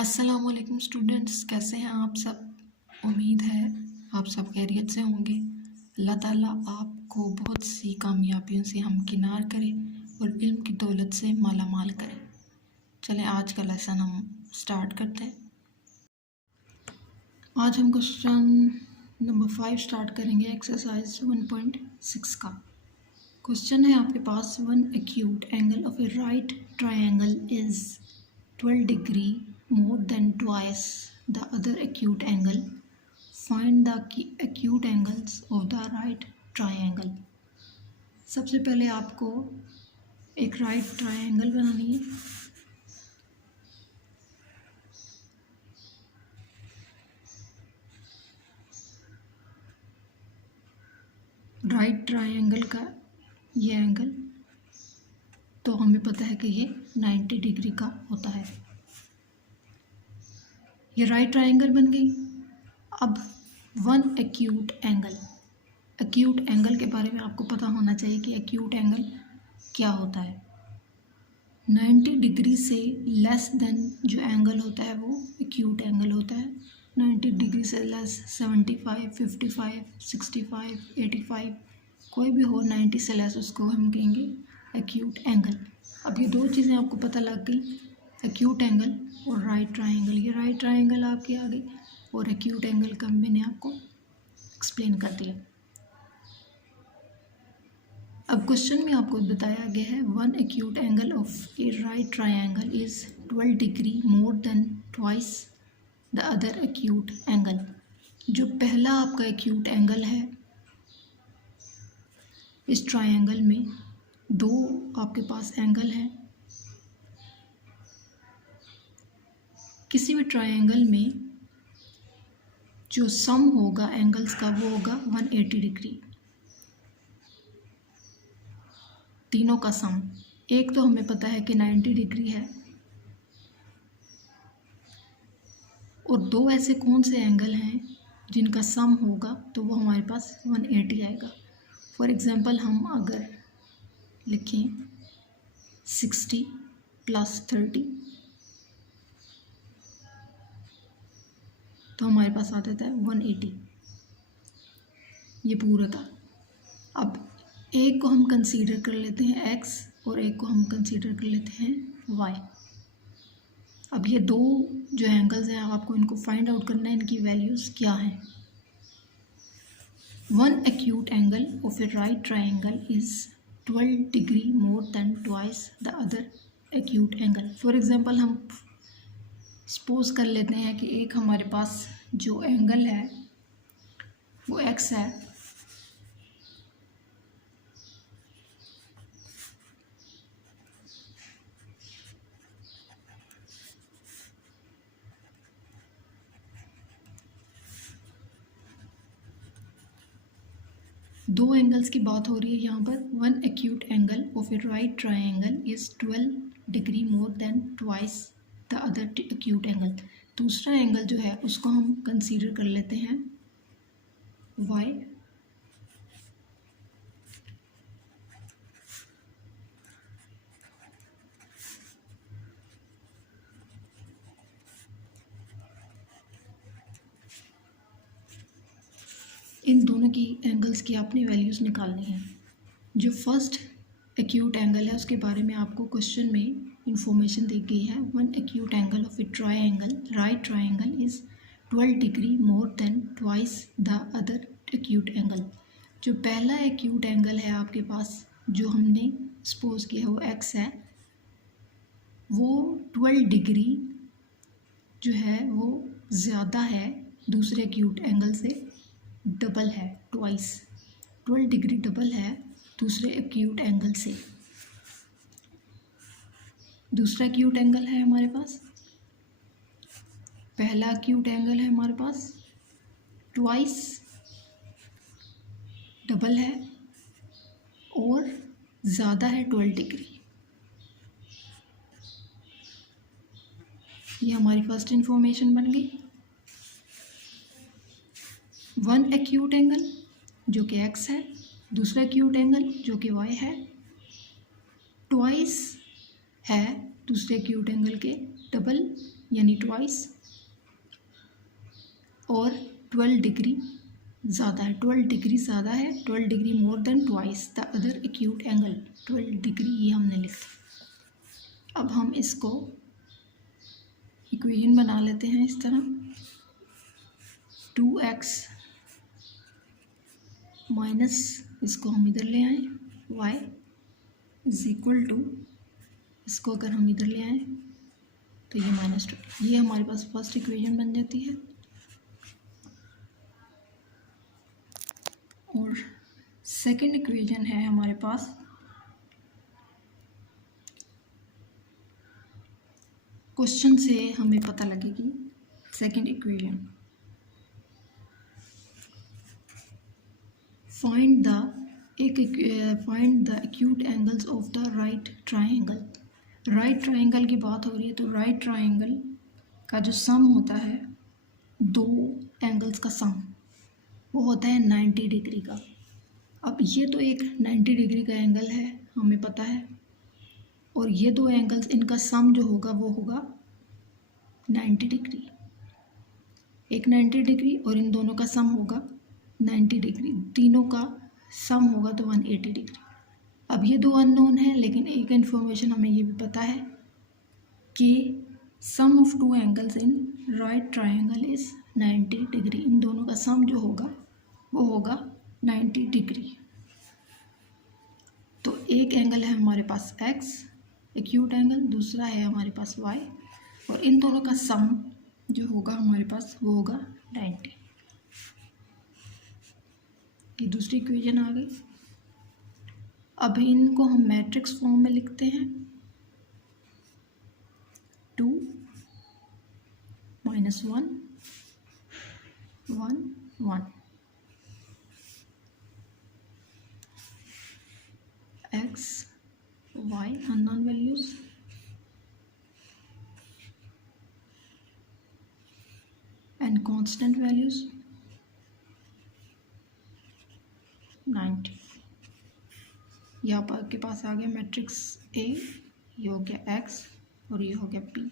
अस्सलामुअलैकुम स्टूडेंट्स, कैसे हैं आप सब। उम्मीद है आप सब खैरियत से होंगे। अल्लाह ताला आपको बहुत सी कामयाबियों से हमकिनार करे और इल्म की दौलत से माला माल करे। चलें आज का लेसन हम स्टार्ट करते हैं। आज हम क्वेश्चन नंबर 5 स्टार्ट करेंगे, एक्सरसाइज 1.6 का। क्वेश्चन है आपके पास, one acute angle of a right triangle is 12 degree more than twice the other acute angle. Find the acute angles of the right triangle. सबसे पहले आपको एक राइट ट्रायंगल बनानी है। राइट ट्रायंगल का ये एंगल तो हमें पता है कि ये 90 डिग्री का होता है। ये राइट ट्रायंगल बन गई। अब one acute angle, acute angle के बारे में आपको पता होना चाहिए कि एक्यूट एंगल क्या होता है। 90 डिग्री से लेस देन जो एंगल होता है वो एक्यूट एंगल होता है। 90 डिग्री से लेस 75, 55, 65, 85 कोई भी हो 90 से लेस, उसको हम कहेंगे एक्यूट एंगल। अब ये दो चीज़ें आपको पता लग गई, एक्यूट एंगल और राइट ट्रायंगल। ये राइट ट्रायंगल आपके आगे और एक्यूट एंगल का मैंने आपको एक्सप्लेन कर दिया। अब क्वेश्चन में आपको बताया गया है, one acute angle of a right triangle is 12 degree more than twice the other acute angle. जो पहला आपका एक्यूट एंगल है, इस ट्रायंगल में दो आपके पास एंगल हैं। किसी भी ट्रायंगल में जो सम होगा एंगल्स का वो होगा 180 डिग्री। तीनों का सम, एक तो हमें पता है कि 90 डिग्री है, और दो ऐसे कौन से एंगल हैं जिनका सम होगा तो वो हमारे पास 180 आएगा। फॉर एग्ज़ाम्पल हम अगर लिखें 60 + 30 तो हमारे पास आ जाता है 180, ये पूरा था। अब एक को हम कंसीडर कर लेते हैं x और एक को हम कंसीडर कर लेते हैं y। अब ये दो जो एंगल्स हैं आपको इनको फाइंड आउट करना है, इनकी वैल्यूज़ क्या हैं। One acute angle of a right triangle is 12 degree more than twice the other acute angle. For example हम सपोज कर लेते हैं कि एक हमारे पास जो एंगल है वो x है, दो एंगल्स की बात हो रही है यहाँ पर। One acute angle of a right triangle is 12 degree more than twice the other acute angle. दूसरा एंगल जो है उसको हम कंसीडर कर लेते हैं y। इन दोनों की एंगल्स की आपने वैल्यूज़ निकालनी है। जो फर्स्ट एक्यूट एंगल है उसके बारे में आपको क्वेश्चन में इंफॉर्मेशन दी गई है। One acute angle of A triangle, right triangle is 12 degree more than twice the other acute angle. जो पहला एक्यूट एंगल है आपके पास जो हमने सपोज किया वो x है, वो 12 डिग्री जो है वो ज़्यादा है दूसरे एक्यूट एंगल से, डबल है, ट्वाइस 12 डिग्री डबल है दूसरे एक्यूट एंगल से। दूसरा एक्यूट एंगल है हमारे पास, पहला एक्यूट एंगल है हमारे पास ट्वाइस डबल है और ज़्यादा है 12 डिग्री। ये हमारी फर्स्ट इंफॉर्मेशन बन गई। वन एक्यूट एंगल जो कि x है, दूसरा एक्यूट एंगल जो कि y है, ट्वाइस है दूसरे एक्यूट एंगल के डबल यानी ट्वाइस, और 12 डिग्री ज़्यादा है, 12 डिग्री ज़्यादा है, 12 degree more than twice the other acute angle, 12 degree ये हमने लिखा। अब हम इसको इक्वेशन बना लेते हैं इस तरह, 2x माइनस इसको हम इधर ले आए y इज इक्वल टू, इसको अगर हम इधर ले आए तो ये -2, ये हमारे पास फर्स्ट इक्वेशन बन जाती है। और सेकंड इक्वेशन है हमारे पास क्वेश्चन से हमें पता लगेगी second equation, find the acute angles of the right triangle. Right triangle की बात हो रही है तो राइट ट्राइंगल का जो सम होता है, दो एंगल्स का सम, वो होता है 90 डिग्री का। अब ये तो एक 90 डिग्री का एंगल है हमें पता है, और ये दो एंगल्स इनका सम जो होगा वो होगा 90 डिग्री, एक 90 डिग्री और इन दोनों का सम होगा 90 डिग्री, तीनों का सम होगा तो 180 डिग्री। अब ये दो अननोन है, लेकिन एक इन्फॉर्मेशन हमें ये भी पता है कि sum of two angles in right triangle is 90 degree, इन दोनों का सम जो होगा वो होगा 90 डिग्री। तो एक एंगल है हमारे पास x एक्यूट एंगल, दूसरा है हमारे पास y, और इन दोनों का सम जो होगा हमारे पास वो होगा 90। ये दूसरी इक्वेशन आ गई। अब इनको हम मैट्रिक्स फॉर्म में लिखते हैं, 2 - 1 1 1 x y unknown values and constant values 90। ये आपके पास आ गया मैट्रिक्स A, ये हो गया X और ये हो गया P।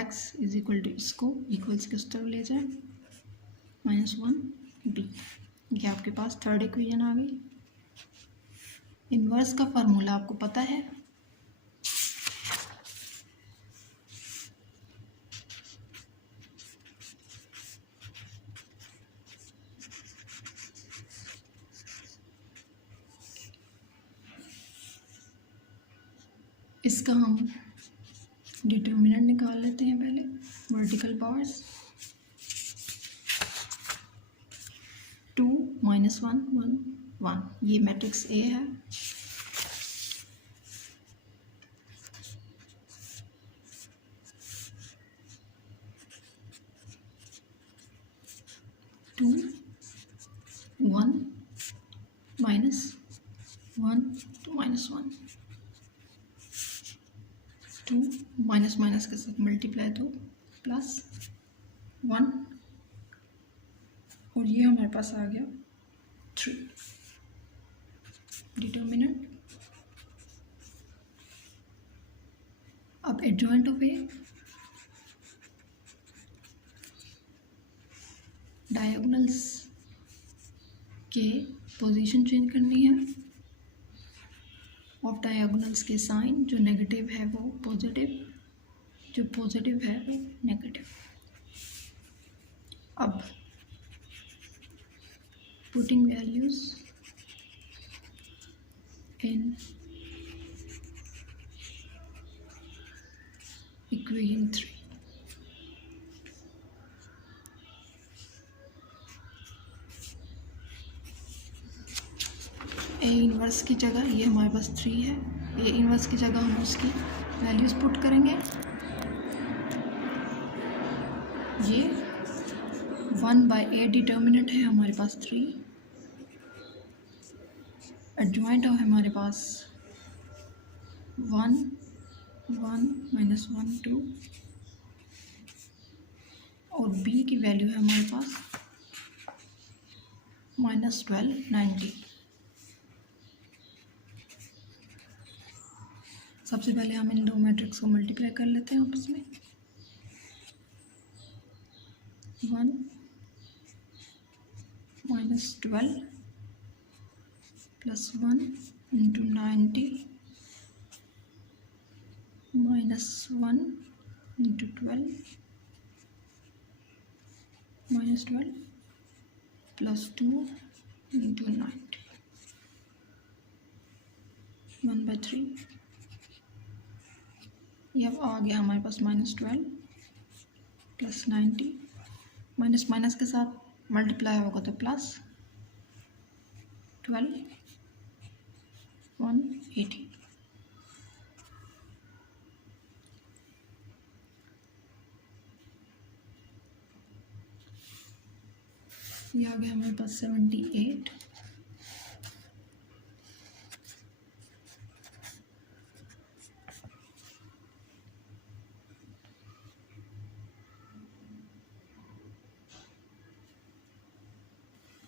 X is equal to, इसको इक्वल्स के उस तरफ ले जाए, -1 B। ये आपके पास थर्ड इक्वेशन आ गई। इन्वर्स का फार्मूला आपको पता है, इसका हम डिटर्मिनेंट निकाल लेते हैं पहले, वर्टिकल पार्ट्स 2 - 1 1 1, ये मैट्रिक्स A है। टू 1 -1 2 -1, 2 माइनस के साथ मल्टीप्लाई तो +1, और ये हमारे पास आ गया 3। डिटर्मिनेंट, अब एडजॉइंट ऑफ ए, डायगोनल्स के पोजीशन चेंज करनी है, ऑफ डायगोनल्स के साइन, जो नेगेटिव है वो पॉजिटिव, जो पॉजिटिव है वो नेगेटिव। अब putting values in equation 3, A inverse की जगह ये हमारे पास 3 है, ए इनवर्स की जगह हम उसकी वैल्यूज़ पुट करेंगे। ये 1/8 डिटर्मिनेंट है हमारे पास 3, एडजॉइंट है हमारे पास 1 1 -1 2, और b की वैल्यू है हमारे पास -12 90। सबसे पहले हम इन दो मैट्रिक्स को मल्टीप्लाई कर लेते हैं आपस में। 1 minus 12 plus 1 into 90 minus 1 into 12 minus 12 plus 2 into 90 1/3। ये अब आ गया हमारे पास -12 प्लस 90, माइनस माइनस के साथ मल्टीप्लाई होगा तो प्लस 12 180। ये आ गया हमारे पास 78।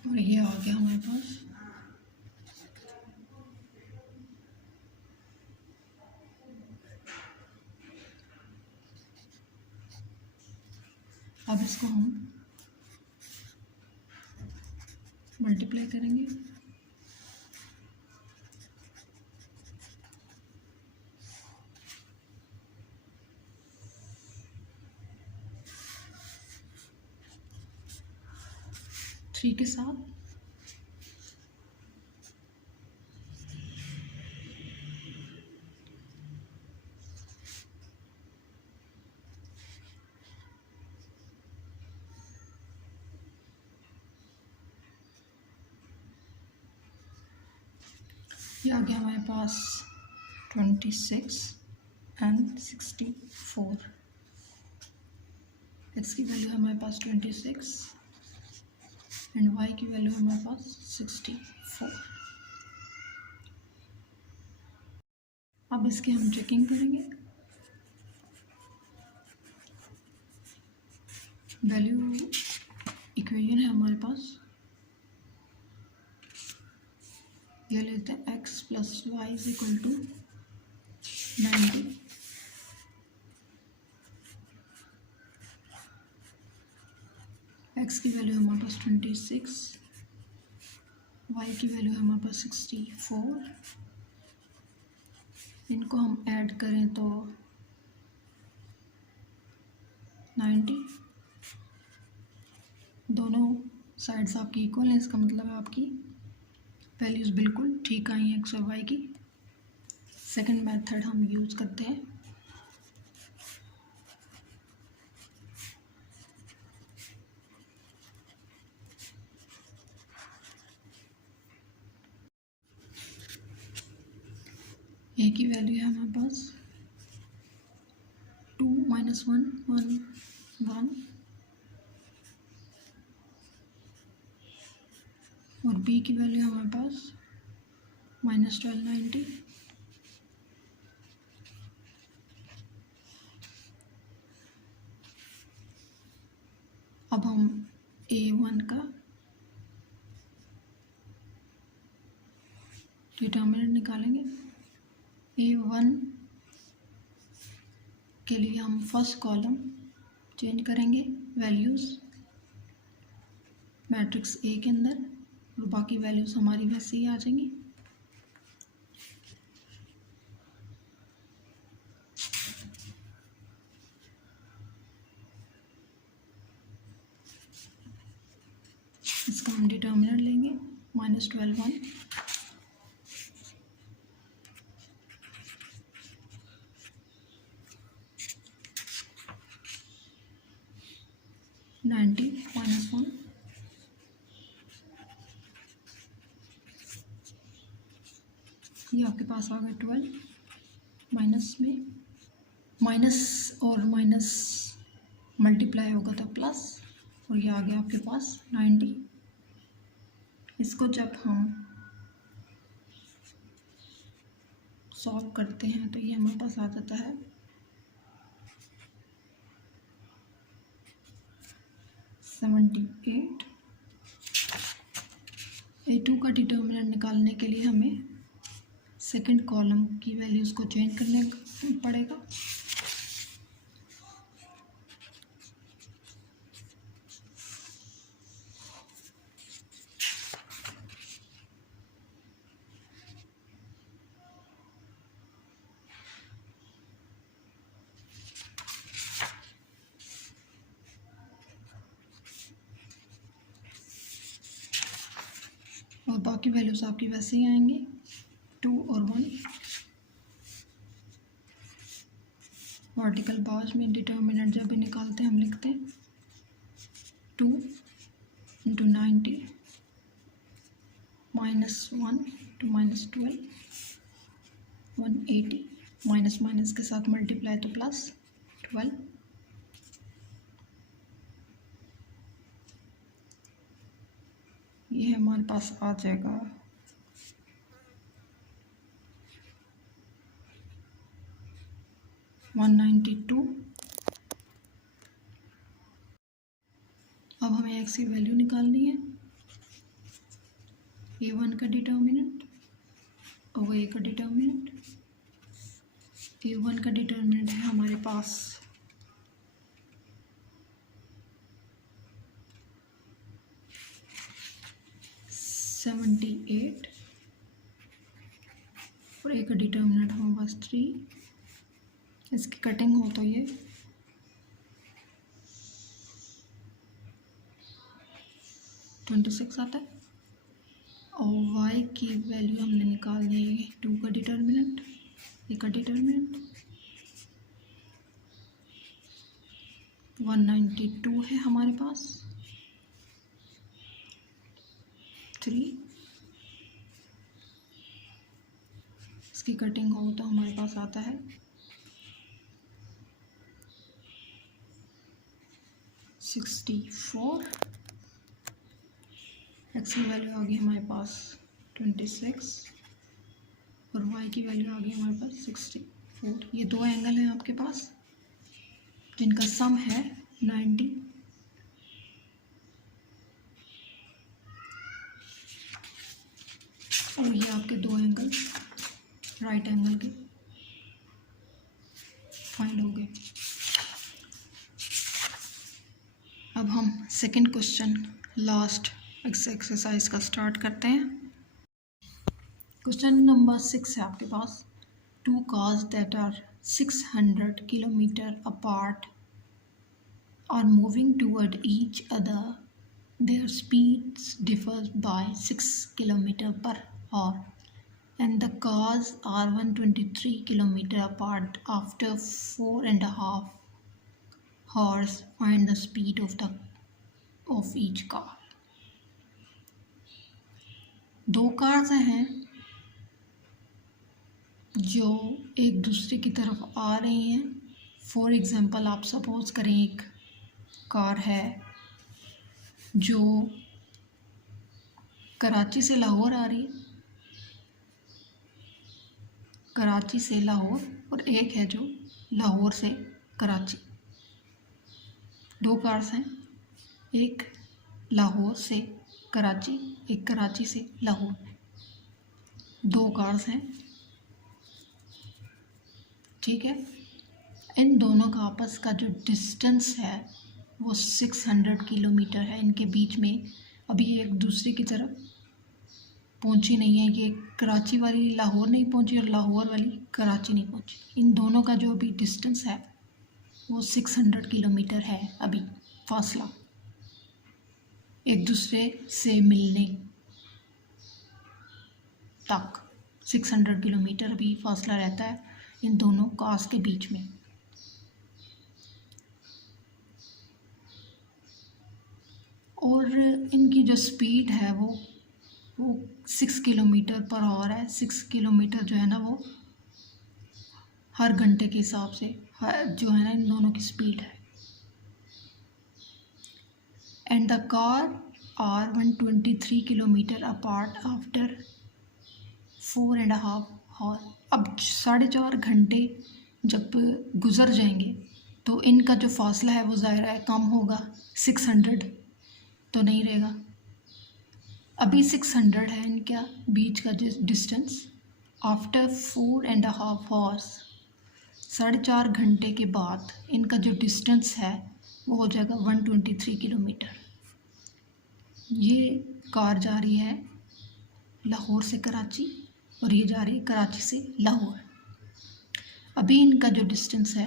और ये आ गया हमारे पास अब इसको हम मल्टीप्लाई करेंगे। थ्री के साथ ये आ गया हमारे पास 26 एंड 64। एक्स की वैल्यू है हमारे पास 26 एंड वाई की वैल्यू है हमारे पास 64। अब इसके हम चेकिंग करेंगे। वैल्यू इक्वेशन है हमारे पास, ये लेते हैं x plus y is equal to 90। x की वैल्यू हमारे पास 26, y की वैल्यू है हमारे पास 64। इनको हम ऐड करें तो 90। दोनों साइड्स आपकी इक्वल है, इसका मतलब है आपकी वैल्यूज़ बिल्कुल ठीक आई हैं एक्स और वाई की। सेकंड मेथड हम यूज़ करते हैं। ए की वैल्यू है हमारे पास 2 माइनस 1 1 1 और बी की वैल्यू है हमारे पास -12 90। अब हम A1 का डिटर्मिनेंट निकालेंगे। A1 के लिए हम फर्स्ट कॉलम चेंज करेंगे वैल्यूज़ मैट्रिक्स ए के अंदर और बाकी वैल्यूज़ हमारी वैसे ही आ जाएंगी। इसका हम डिटर्मिनेंट लेंगे -12 1 90 -1 ये आपके पास आ गया 12। माइनस में माइनस और माइनस मल्टीप्लाई होगा तो प्लस, और ये आ गया आपके पास 90। इसको जब हम सॉल्व करते हैं तो ये हमारे पास आ जाता है 78। A2 का डिटर्मिनेंट निकालने के लिए हमें सेकंड कॉलम की वैल्यूज़ को चेंज करने पड़ेगा। और बाकी वैल्यूज़ आपकी वैसे ही आएंगे 2 और 1। वर्टिकल बार्स में डिटर्मिनेंट जब भी निकालते हैं हम लिखते हैं 2 × 90 -1 to -12 180 माइनस माइनस के साथ मल्टीप्लाई तो प्लस 12। ये हमारे पास आ जाएगा 192। अब हमें x की वैल्यू निकालनी है। a1 का डिटर्मिनेंट और a का डिटर्मिनेंट। a1 का डिटर्मिनेंट है हमारे पास 78 और a का डिटर्मिनेंट हमारे पास 3। इसकी कटिंग हो तो ये 26 आता है। और y की वैल्यू हमने निकालनी है 2 का डिटर्मिनेंट, a का डिटर्मिनेंट 192 है हमारे पास 3। इसकी कटिंग हो तो हमारे पास आता है 64। x की वैल्यू आ गई हमारे पास 26 और y की वैल्यू आ गई हमारे पास 64। ये दो एंगल हैं आपके पास जिनका सम है 90। और ये आपके दो एंगल राइट एंगल के फाइंड हो गए। अब हम सेकंड क्वेश्चन लास्ट एक्सरसाइज का स्टार्ट करते हैं। क्वेश्चन नंबर 6 है आपके पास। 2 cars that are 600 kilometer apart are moving toward each other. Their speeds differ by 6 km/h and the cars are 123 km apart. After 4.5 hours, find the speed of each car. दो cars हैं जो एक दूसरे की तरफ आ रही हैं। फॉर एग्ज़ाम्पल आप सपोज करें एक कार है जो कराची से लाहौर आ रही है, कराची से लाहौर, और एक है जो लाहौर से कराची। दो कार्स हैं, एक लाहौर से कराची, एक कराची से लाहौर। दो कार्स हैं, ठीक है। इन दोनों का आपस का जो डिस्टेंस है वो 600 किलोमीटर है। इनके बीच में अभी एक दूसरे की तरफ पहुंची नहीं है। ये कराची वाली लाहौर नहीं पहुंची और लाहौर वाली कराची नहीं पहुंची। इन दोनों का जो अभी डिस्टेंस है वो 600 किलोमीटर है। अभी फासला एक दूसरे से मिलने तक 600 किलोमीटर अभी फासला रहता है इन दोनों कार्स के बीच में। और इनकी जो स्पीड है वो 6 km/h है। 6 किलोमीटर जो है ना वो हर घंटे के हिसाब से जो है ना इन दोनों की स्पीड है। And the car are 123 kilometre apart after 4.5 hours। अब 4.5 घंटे जब गुज़र जाएंगे तो इनका जो फासला है वो ज़ाहिर है कम होगा। 600 तो नहीं रहेगा। अभी 600 है इनका बीच का डिस्टेंस, आफ्टर 4.5 आवर्स, 4.5 घंटे के बाद इनका जो डिस्टेंस है वो हो जाएगा 123 किलोमीटर। ये कार जा रही है लाहौर से कराची और ये जा रही है कराची से लाहौर। अभी इनका जो डिस्टेंस है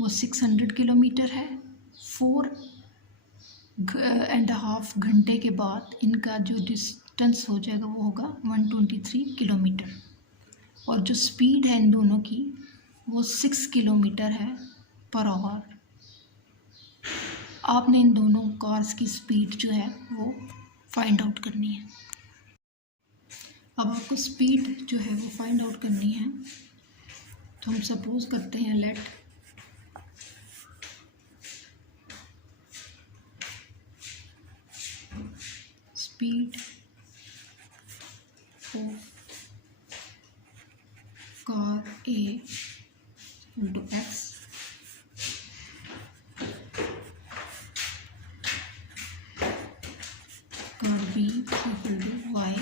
वो 600 किलोमीटर है। 4.5 घंटे के बाद इनका जो डिस्टेंस हो जाएगा वो होगा 123 किलोमीटर। और जो स्पीड है इन दोनों की वो 6 किलोमीटर है पर आवर। आपने इन दोनों कार्स की स्पीड जो है वो फाइंड आउट करनी है। अब आपको स्पीड जो है वो फाइंड आउट करनी है। तो हम सपोज करते हैं let speed of car A into X car B equal to Y।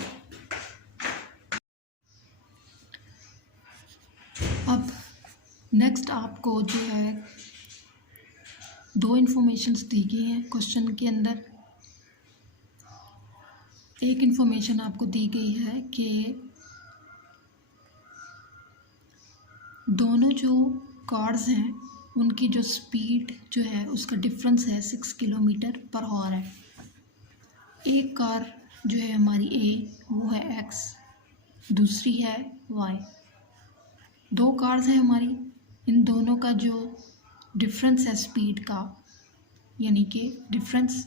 अब नेक्स्ट आपको जो है दो इन्फॉर्मेशंस दी गई हैं क्वेश्चन के अंदर। एक इन्फॉर्मेशन आपको दी गई है कि दोनों जो कार्स हैं उनकी जो स्पीड जो है उसका डिफरेंस है 6 किलोमीटर पर आवर है। एक कार जो है हमारी A वो है X, दूसरी है Y। दो कार्स हैं हमारी, इन दोनों का जो डिफरेंस है स्पीड का, यानी कि डिफरेंस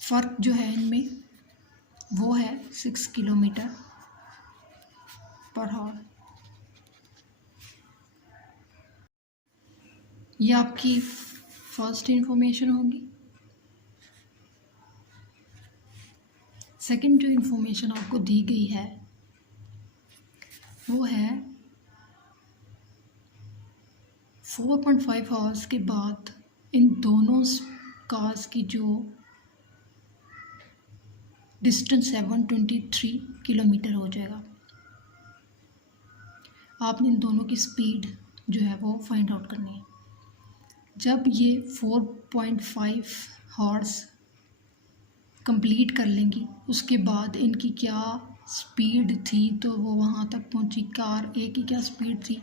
फ़र्क जो है इनमें वो है 6 किलोमीटर पर आवर। ये आपकी फर्स्ट इंफॉर्मेशन होगी। सेकंड जो इंफॉर्मेशन आपको दी गई है वो है 4.5 आवर्स के बाद इन दोनों कार्स की जो डिस्टेंस है 123 किलोमीटर हो जाएगा। आपने इन दोनों की स्पीड जो है वो फाइंड आउट करनी है। जब ये 4.5 आवर्स कंप्लीट कर लेंगी उसके बाद इनकी क्या स्पीड थी तो वो वहाँ तक पहुँची, कार A की क्या स्पीड थी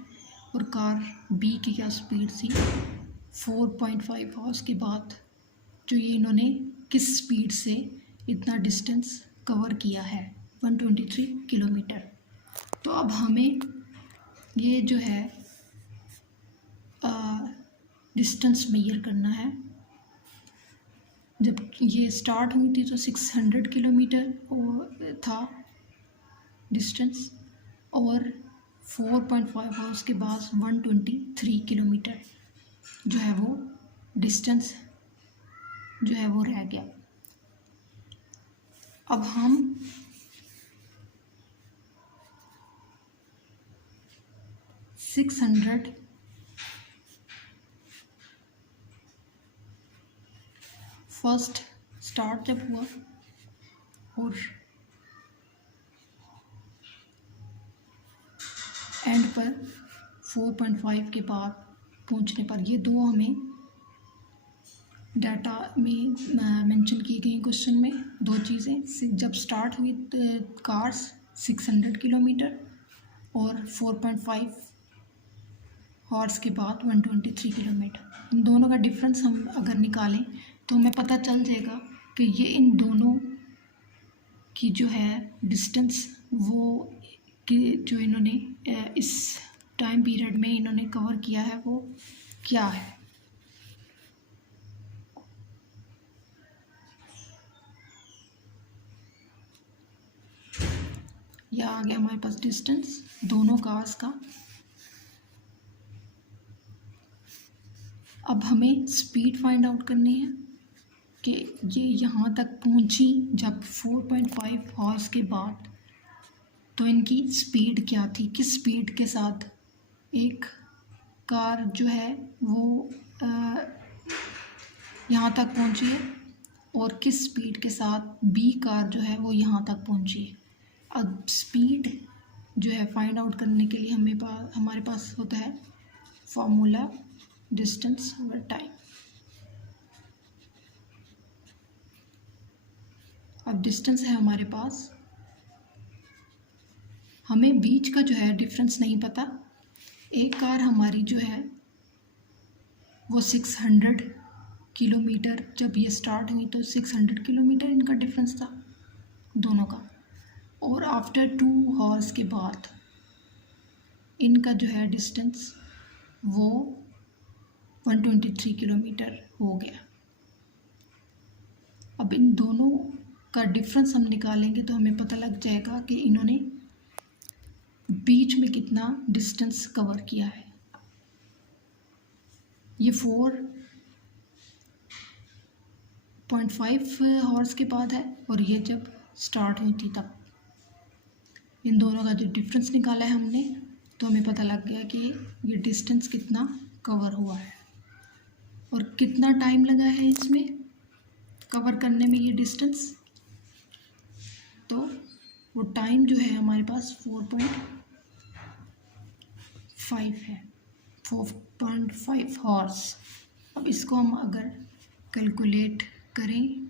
और कार B की क्या स्पीड थी 4.5 आवर्स के बाद, जो ये इन्होंने किस स्पीड से इतना डिस्टेंस कवर किया है 123 किलोमीटर। तो अब हमें ये जो है डिस्टेंस मेजर करना है। जब ये स्टार्ट हुई थी तो 600 किलोमीटर था डिस्टेंस और 4.5 आवर्स के बाद 123 किलोमीटर जो है वो डिस्टेंस जो है वो रह गया। अब हम फर्स्ट स्टार्ट जब हुआ और एंड पर 4.5 के बाद पहुंचने पर, ये दो हमें डाटा में मेंशन की गई क्वेश्चन में दो चीज़ें। जब स्टार्ट हुई कार्स 600 किलोमीटर और 4.5 आवर्स के बाद 123 किलोमीटर, इन दोनों का डिफरेंस हम अगर निकालें तो हमें पता चल जाएगा कि ये इन दोनों की जो है डिस्टेंस वो कि जो इन्होंने इस टाइम पीरियड में इन्होंने कवर किया है वो क्या है। यह आ गया हमारे पास डिस्टेंस दोनों कार्स का। अब हमें स्पीड फाइंड आउट करनी है कि ये यहाँ तक पहुँची जब 4.5 आवर्स के बाद, तो इनकी स्पीड क्या थी, किस स्पीड के साथ एक कार जो है वो यहाँ तक पहुँची है और किस स्पीड के साथ B कार जो है वो यहाँ तक पहुँची है। अब स्पीड जो है फाइंड आउट करने के लिए हमारे पास होता है फॉर्मूला डिस्टेंस ओवर टाइम। अब डिस्टेंस है हमारे पास, हमें बीच का जो है डिफरेंस नहीं पता। एक कार हमारी जो है वो 600 किलोमीटर, जब ये स्टार्ट हुई तो 600 किलोमीटर इनका डिफरेंस था दोनों का, और आफ्टर 2 हॉर्स के बाद इनका जो है डिस्टेंस वो 123 किलोमीटर हो गया। अब इन दोनों का डिफरेंस हम निकालेंगे तो हमें पता लग जाएगा कि इन्होंने बीच में कितना डिस्टेंस कवर किया है। ये 4.5 हॉर्स के बाद है और ये जब स्टार्ट हुई थी तब। इन दोनों का जो डिफरेंस निकाला है हमने, तो हमें पता लग गया कि ये डिस्टेंस कितना कवर हुआ है और कितना टाइम लगा है इसमें कवर करने में ये डिस्टेंस। तो वो टाइम जो है हमारे पास 4.5 है, 4.5 हॉर्स। अब इसको हम अगर कैलकुलेट करें